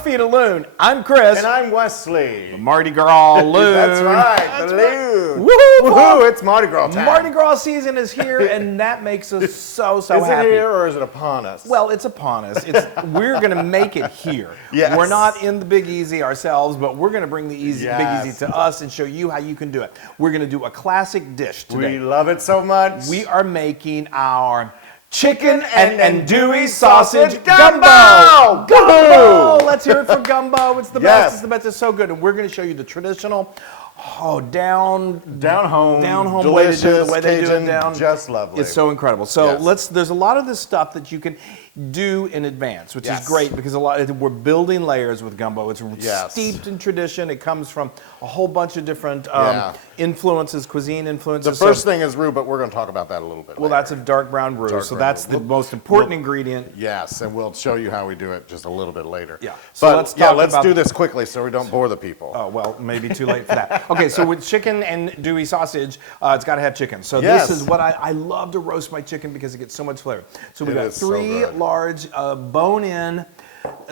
feet of Loon. I'm Chris. And I'm Wesley. Mardi Gras Loon. That's right, the Loon. Woohoo! Woohoo! It's Mardi Gras time. Mardi Gras season is here, and that makes us so happy. Is it here or is it upon us? Well, it's upon us. We're going to make it here. Yes. We're not in the Big Easy ourselves, but we're going to bring the Big Easy to us and show you how you can do it. We're going to do a classic dish today. We love it so much. We are making our chicken and andouille sausage gumbo! Gumbo! Let's hear it for gumbo. It's the best. It's the best. It's so good. And we're going to show you the traditional, down home way to do it, the way they do it down. Just lovely. It's so incredible. So there's a lot of this stuff that you can do in advance, which is great because we're building layers with gumbo. It's steeped in tradition. It comes from a whole bunch of different influences, cuisine influences. The first thing is roux, but we're going to talk about that a little bit later. Well, that's a dark brown roux, so that's the most important ingredient. Yes, and we'll show you how we do it just a little bit later. Yeah. So let's do this quickly so we don't bore the people. Oh, well, maybe too late for that. Okay, so with chicken and andouille sausage, it's got to have chicken. So this is what I love to roast my chicken because it gets so much flavor. So we've got three large bone-in,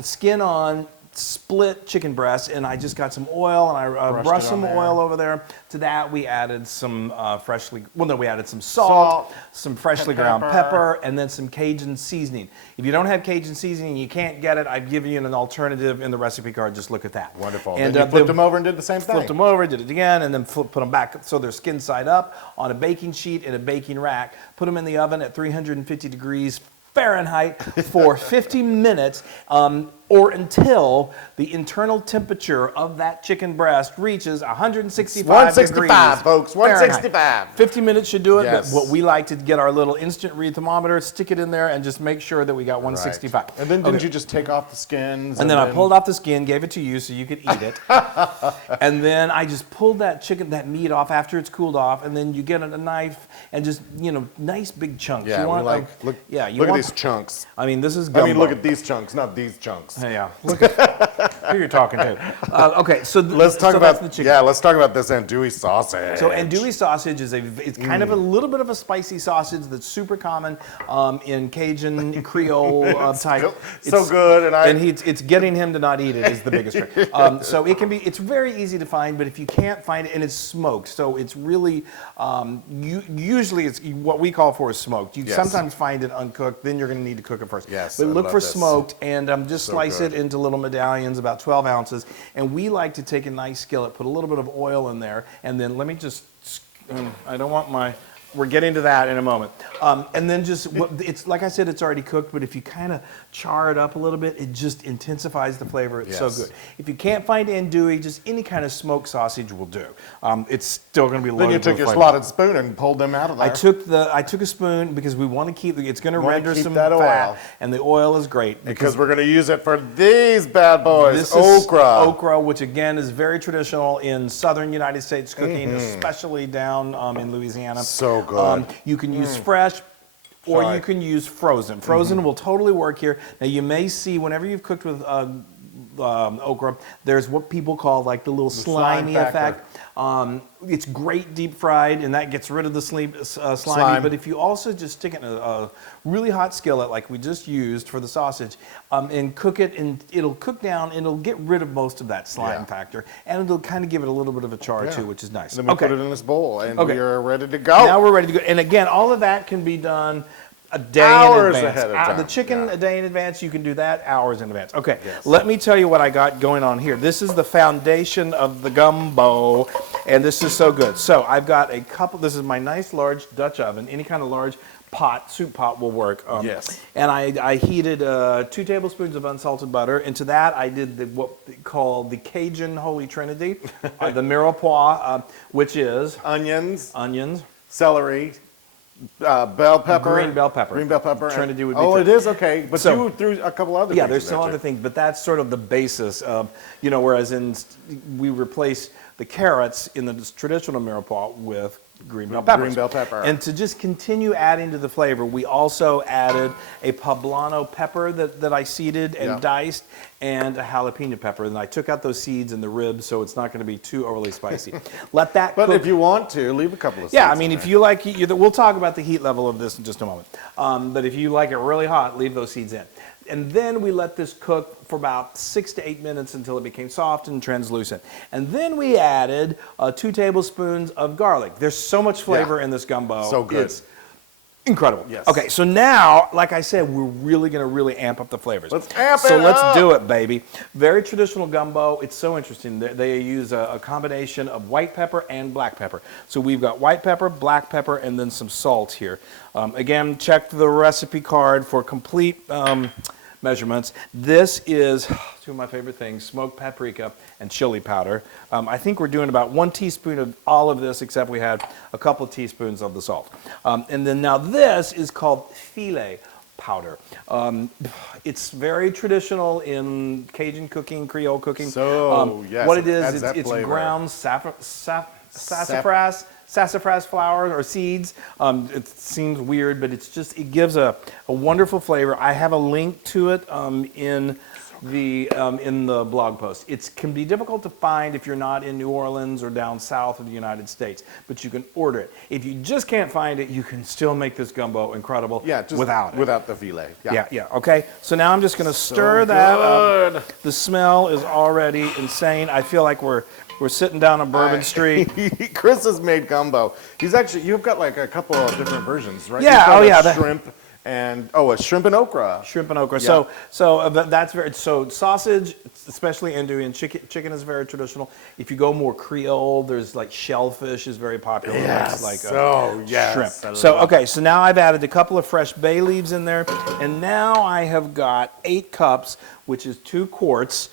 skin-on, split chicken breasts, and I just got some oil, and I brushed some oil over there. To that, we added some we added some salt, some freshly ground pepper, and then some Cajun seasoning. If you don't have Cajun seasoning, you can't get it. I've given you an alternative in the recipe card. Just look at that. Wonderful. And you flipped them over and did the same thing. Flipped them over, did it again, and then put them back so they're skin side up on a baking sheet in a baking rack. Put them in the oven at 350 degrees Fahrenheit for 50 minutes or until the internal temperature of that chicken breast reaches 165 degrees. 165, folks, 165. Fahrenheit. 50 minutes should do it, but what we like to get our little instant read thermometer, stick it in there, and just make sure that we got 165. Right. And then didn't you just take off the skins? And then I pulled off the skin, gave it to you so you could eat it. And then I just pulled that meat off after it's cooled off, and then you get a knife and just, nice big chunks. Yeah, look at these chunks. I mean, this is gumbo. I mean, look at these chunks, not these chunks. Yeah, look at who you're talking to. Okay, so let's talk about the chicken. Yeah, let's talk about this andouille sausage. So andouille sausage is it's kind of a little bit of a spicy sausage that's super common in Cajun Creole type. So good, and it's getting him to not eat it is the biggest trick. So it's very easy to find, but if you can't find it, and it's smoked, so it's really usually it's what we call for is smoked. You sometimes find it uncooked, then you're going to need to cook it first. Yes, but look for smoked, and just slice it into little medallions, about 12 ounces. And we like to take a nice skillet, put a little bit of oil in there, and then let me just, I don't want we're getting to that in a moment. And then it's like I said, it's already cooked, but if you kind of char it up a little bit, it just intensifies the flavor. It's so good. If you can't find andouille, just any kind of smoked sausage will do. It's still going to be loaded. Then you took your slotted spoon and pulled them out of there. I took a spoon because we want to keep it's going to render some fat, oil. And the oil is great because we're going to use it for these bad boys. This okra. Is okra, which again is very traditional in southern United States cooking, especially down in Louisiana. So good. You can use fresh, or you can use frozen. Frozen will totally work here. Now you may see whenever you've cooked with okra, there's what people call like the little slimy effect. It's great deep fried, and that gets rid of the slimy. But if you also just stick it in a really hot skillet like we just used for the sausage, and cook it, and it'll cook down, and it'll get rid of most of that slime factor, and it'll kind of give it a little bit of a char too, which is nice. Then we put it in this bowl, and we are ready to go. Now we're ready to go. And again, all of that can be done a day hours in advance. Ahead of time. The chicken a day in advance, you can do that hours in advance. Okay, let me tell you what I got going on here. This is the foundation of the gumbo, and this is so good. So I've got a couple, this is my nice large Dutch oven. Any kind of large soup pot will work. And I heated 2 tablespoons of unsalted butter. Into that, I did what they call the Cajun Holy Trinity, the mirepoix, which is onions, celery, bell pepper. Green bell pepper. Green bell pepper. Trinity would be it is? Okay. But you threw a couple other things. Yeah, there's some other things, but that's sort of the basis of, whereas we replace the carrots in the traditional mirepoix with green bell pepper. And to just continue adding to the flavor, we also added a poblano pepper that I seeded and diced, and a jalapeno pepper. And I took out those seeds and the ribs, so it's not going to be too overly spicy. Let that cook. But if you want to, leave a couple of seeds. Yeah, I mean, if you like, we'll talk about the heat level of this in just a moment. But if you like it really hot, leave those seeds in. and then we let this cook for about 6 to 8 minutes until it became soft and translucent. And then we added 2 tablespoons of garlic. There's so much flavor in this gumbo. So good. It's incredible. Yes. Okay, so now, like I said, we're really going to amp up the flavors. Let's amp it So let's up. do it, baby. Very traditional gumbo. It's so interesting. They use a combination of white pepper and black pepper. So we've got white pepper, black pepper, and then some salt here. Again, check the recipe card for complete measurements. This is 2 of my favorite things, smoked paprika and chili powder. I think we're doing about 1 teaspoon of all of this, except we had a couple of teaspoons of the salt. And then now this is called filet powder. It's very traditional in Cajun cooking, Creole cooking. So, yes, what it adds is, that it's flavor. ground sassafras flour or seeds. It seems weird, but it gives a wonderful flavor. I have a link to it in the blog post. It can be difficult to find if you're not in New Orleans or down south of the United States, but you can order it. If you just can't find it, you can still make this gumbo incredible without it. Without the filet. Yeah. Okay. So now I'm just going to stir that up. The smell is already insane. I feel like we're sitting down on Bourbon Street. Chris has made gumbo. You've got like a couple of different versions, right? Yeah. You've got shrimp and a shrimp and okra. Shrimp and okra. Yeah. So that's very sausage, especially andouille, chicken is very traditional. If you go more Creole, there's like shellfish is very popular. Yes. Like shrimp. So now I've added a couple of fresh bay leaves in there, and now I have got 8 cups, which is 2 quarts.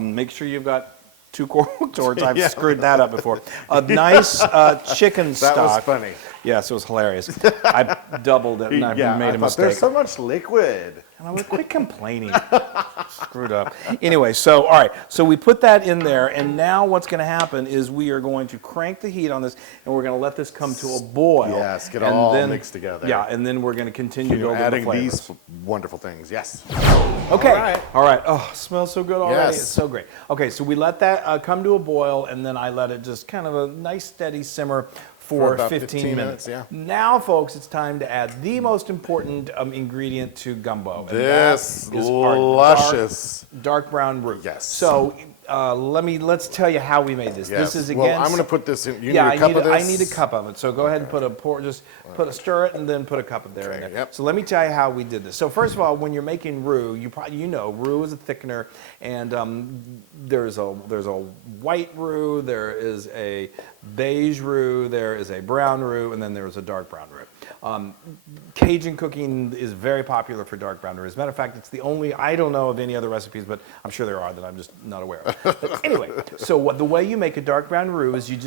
Make sure you've got 2 quarts. I've screwed that up before. A nice chicken stock. That was funny. Yes, it was hilarious. I doubled it and I made a mistake. There's so much liquid. And I was quit complaining. Screwed up. Anyway, all right. So we put that in there, and now what's going to happen is we are going to crank the heat on this, and we're going to let this come to a boil. Yes, get all mixed together. Yeah, and then we're going to continue building adding the flavors. these wonderful things. Yes. Okay. All right. Oh, it smells so good already. Yes. It's so great. Okay, so we let that come to a boil, and then I let it just kind of a nice steady simmer for about 15 minutes. Yeah. Now, folks, it's time to add the most important ingredient to gumbo. And This that is our luscious dark brown roux. Yes. So let's tell you how we made this. Yes. This is again. Well, I'm going to put this in. You need a cup of this? I need a cup of it. So go ahead and stir it and then put a cup of there in there. Yep. So let me tell you how we did this. So first of all, when you're making roux, roux is a thickener, and there's a white roux, there is a beige roux, there is a brown roux, and then there's a dark brown roux. Cajun cooking is very popular for dark brown roux. As a matter of fact, it's the only, I don't know of any other recipes, but I'm sure there are that I'm just not aware of. But anyway, so the way you make a dark brown roux is you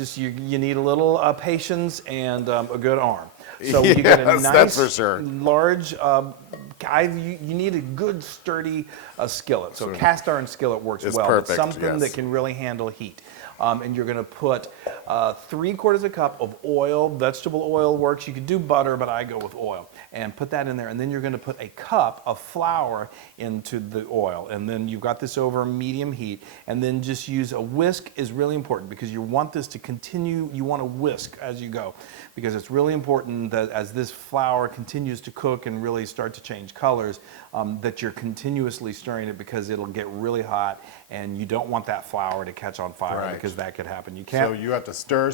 need a little patience and a good arm. So you get a nice, that's for sure. large, you need a good sturdy skillet. So cast iron skillet works well. Perfect, It's something that can really handle heat. And you're going to put 3/4 cup of oil. Vegetable oil works. You could do butter, but I go with oil. And put that in there. And then you're going to put a cup of flour into the oil. And then you've got this over medium heat. And then just use a whisk is really important because you want this to continue. You want to whisk as you go because it's really important that as this flour continues to cook and really start to change colors, that you're continuously stirring it because it'll get really hot and you don't want that flour to catch on fire because that could happen. You can't. So you have to stir.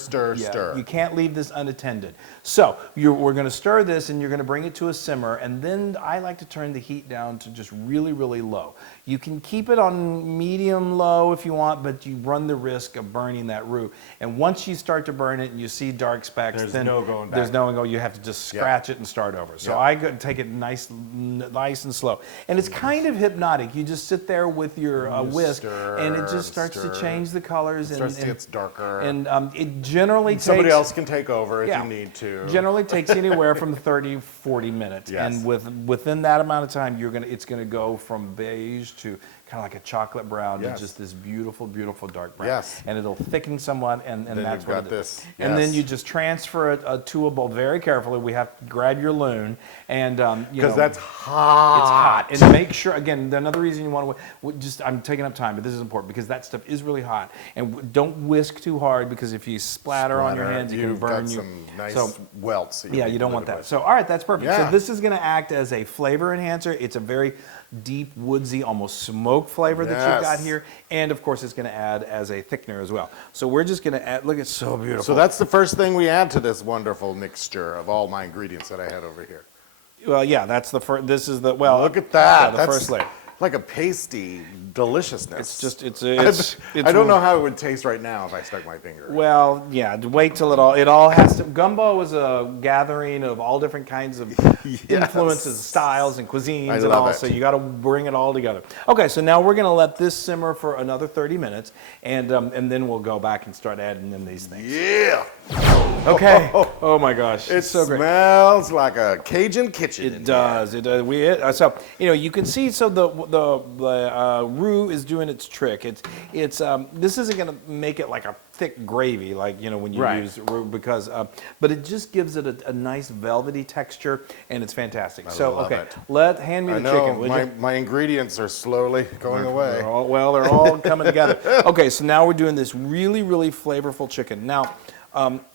You can't leave this unattended. So we're going to stir this and you're going to bring it to a simmer, and then I like to turn the heat down to just really, really low. You can keep it on medium low if you want, but you run the risk of burning that roux. And once you start to burn it and you see dark specks, there's no going back. There's no going. You have to just scratch it and start over. So I take it nice and slow. And it's kind of hypnotic. You just sit there with your whisk, and it just starts to change the colors. It starts to get darker. And it generally takes... Somebody else can take over if you need to. Generally takes anywhere from 30, 40 minutes. Yes. And within that amount of time, it's going to go from beige to kind of like a chocolate brown to just this beautiful, beautiful dark brown. And it'll thicken somewhat, and that's what it is. And then you just transfer it to a bowl very carefully. We have to grab your Loon, and because that's hot. It's hot, and make sure. Again, another reason you want to I'm taking up time, but this is important because that stuff is really hot, and don't whisk too hard because if you splatter on your hands, you can burn you. Some nice welts. Yeah, you don't want that. So, all right, that's perfect. So this is going to act as a flavor enhancer. It's a very deep, woodsy, almost smoke flavor that you've got here. And, of course, it's going to add as a thickener as well. So we're just going to add, look, it's so beautiful. So that's the first thing we add to this wonderful mixture of all my ingredients that I had over here. Well, yeah, that's the first, this is the, well. Look at that. Yeah, the first layer. Like a pasty deliciousness. It's just, I don't know how it would taste right now if I stuck my finger in it. Well, yeah, wait till it all has to, Gumbo is a gathering of all different kinds of influences, styles, and cuisines and all, so you got to bring it all together. Okay, so now we're going to let this simmer for another 30 minutes, and then we'll go back and start adding in these things. Yeah! Okay. Oh my gosh. It so great. smells like a Cajun kitchen. It does. It does. So you can see. So the roux is doing its trick. It's this isn't going to make it like a thick gravy like when you use roux because but it just gives it a nice velvety texture and it's fantastic. Hand me the chicken. My ingredients are slowly going away. They're all coming together. Okay, so now we're doing this really flavorful chicken. Now.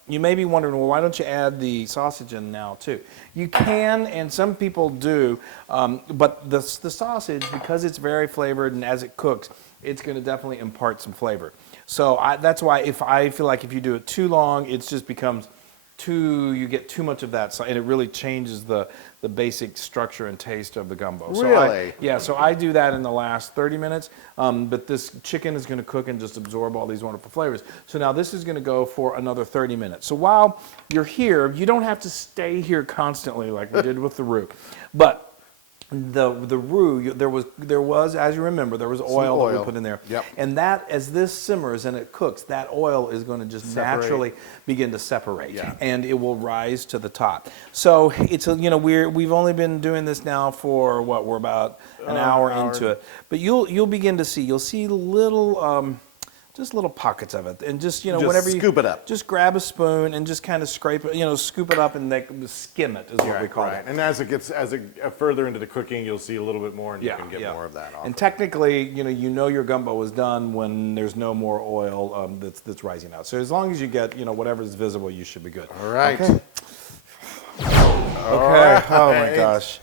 You may be wondering, well, why don't you add the sausage in now too? You can, and some people do, but the sausage, because it's very flavored and as it cooks, it's going to definitely impart some flavor. So that's why I feel like if you do it too long, it just becomes you get too much of that, and it really changes the basic structure and taste of the gumbo. Really? So I do that in the last 30 minutes, but this chicken is going to cook and just absorb all these wonderful flavors. So now this is going to go for another 30 minutes. So while you're here, you don't have to stay here constantly like we did with the roux, but the roux, there was, as you remember, there was oil that we put in there. Yep. And that, as this simmers and it cooks, that oil is going to just naturally begin to separate. Yeah. And it will rise to the top. So it's we've only been doing this now for we're about an hour into it. But you'll begin to see, little just little pockets of it, and just whenever you scoop it up, just grab a spoon and just kind of scrape it, scoop it up and skim it is what we call it. And as it gets further into the cooking, you'll see a little bit more, and you can get more of that off. And technically, your gumbo is done when there's no more oil that's rising out. So as long as you get whatever is visible, you should be good. All right. Okay. Oh my gosh.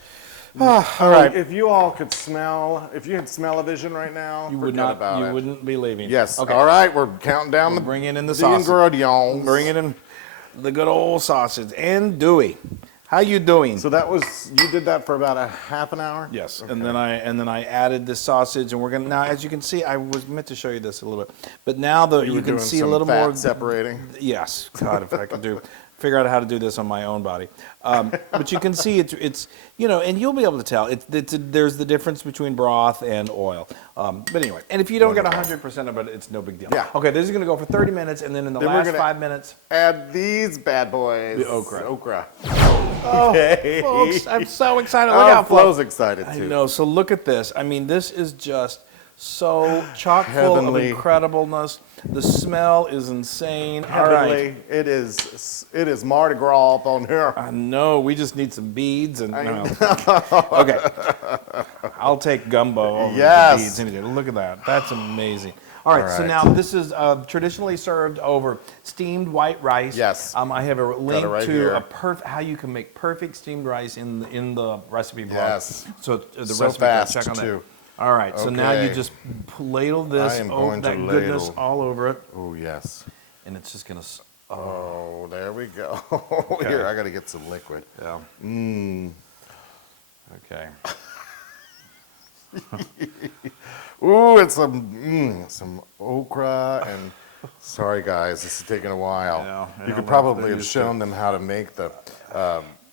All right. If you all could smell, if you had smell-o-vision right now, you wouldn't be leaving. Yes. Okay. All right, we're counting down bringing in the sausage. Ingredients. Bringing in the good old sausage. Andouille. How you doing? So you did that for about a half an hour? Yes. Okay. And then I added this sausage, and we're gonna now, as you can see, I was meant to show you this a little bit, but now you can see a little more separating. Yes. God, if I could figure out how to do this on my own body. But you can see it's and you'll be able to tell there's the difference between broth and oil. But anyway, and if you don't get 100% of it, it's no big deal. Yeah. Okay, this is going to go for 30 minutes, and then in the last 5 minutes, add these bad boys. The okra. Okay. Oh, folks, I'm so excited. Look how Flo's excited too. I know. So look at this. I mean, this is just so chock full of incredibleness. The smell is insane. Heavenly. All right. It is Mardi Gras up on here. I know. We just need some beads and okay. I'll take gumbo over the beads any day. Look at that. That's amazing. All right. So now this is traditionally served over steamed white rice. Yes. I have a link to how you can make perfect steamed rice in the recipe blog. Yes. So the so recipe fast check on too. That. All right, so now you just ladle this, that goodness all over it. Oh, yes. And it's just going to... Oh, there we go. Okay. Here, I got to get some liquid. Yeah. Okay. Ooh, it's some okra and... Sorry, guys, this is taking a while. You could probably have shown them how to make the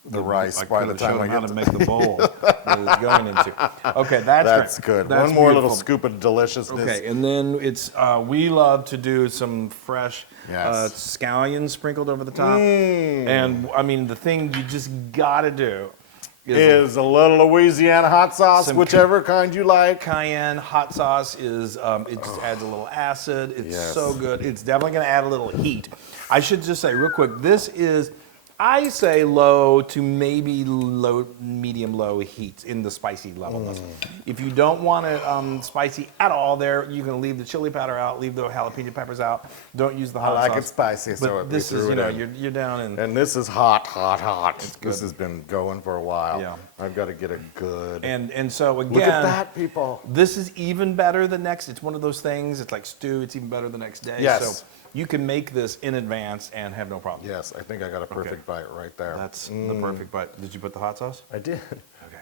rice by the time I get to make the bowl that it's going into. Okay, that's good. That's one more beautiful. little scoop of deliciousness. Okay, and then it's we love to do some fresh scallions sprinkled over the top. And I mean, the thing you just gotta do is a little Louisiana hot sauce, whichever kind you like. Cayenne hot sauce is, it just adds a little acid. It's so good. It's definitely going to add a little heat. I should just say real quick, this is, I say low to maybe low, medium low heat in the spicy level. If you don't want it spicy at all there, you can leave the chili powder out, leave the jalapeno peppers out. Don't use the hot sauce. I like it spicy, so but this is, you're down in. And this is hot, hot, hot. This has been going for a while. Yeah. I've got to get it good. And so again, look at that, people. This is even better the next. It's one of those things. It's like stew. It's even better the next day. Yes. So you can make this in advance and have no problem. Yes, I think I got a perfect bite right there. That's the perfect bite. Did you put the hot sauce? I did. Okay.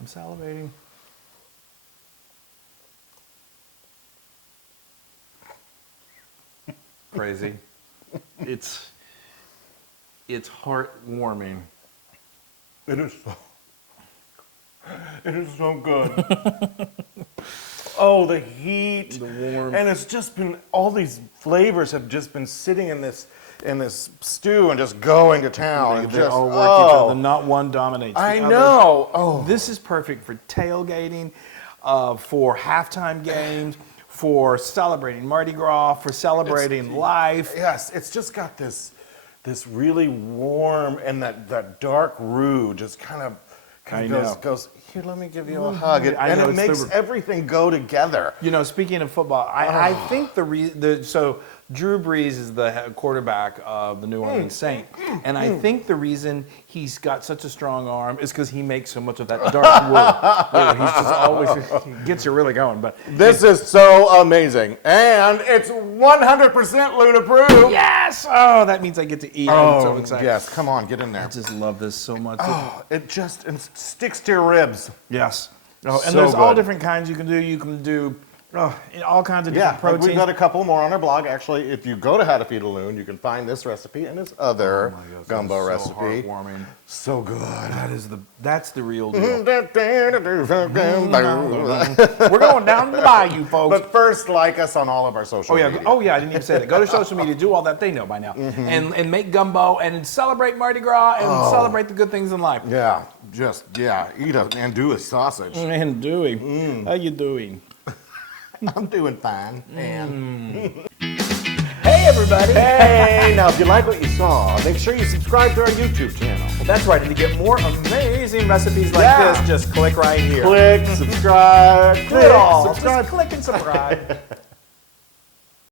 I'm salivating. Crazy. It's heartwarming. It is so good. Oh, the heat, the warmth, and it's just been, all these flavors have just been sitting in this stew and just going to town. They all work each other. Not one dominates the other. I know. Oh, this is perfect for tailgating, for halftime games, for celebrating Mardi Gras, for celebrating life. Yes, it's just got this really warm, and that dark roux just kind of goes, here, let me give you a hug. And it makes everything go together. You know, speaking of football, I think so Drew Brees is the quarterback of the New Orleans Saints. And I think the reason he's got such a strong arm is because he makes so much of that dark wood. He's just always, he gets you really going. But this is so amazing. And it's 100% Loon approved. Yes! Oh, that means I get to eat. I'm so excited. Yes, come on, get in there. I just love this so much. Oh, it sticks to your ribs. Yes. Oh, and So there's all good. different kinds you can do. You can do all kinds of different proteins. We've got a couple more on our blog. Actually, if you go to How to Feed a Loon, you can find this recipe and this other gumbo recipe. Heartwarming. So good. That's the real deal. We're We're going down to the bayou, folks. But first, like us on all of our social media. Oh yeah, I didn't even say that. Go to social media, do all that. They know by now. And make gumbo and celebrate Mardi Gras and celebrate the good things in life. Yeah, eat an andouille sausage. Andouille. How you doing? I'm doing fine. And Hey everybody! hey, now if you like what you saw, make sure you subscribe to our YouTube channel. That's right, and to get more amazing recipes like this, just click right here. Click, subscribe, Do it all. subscribe. Just click and subscribe.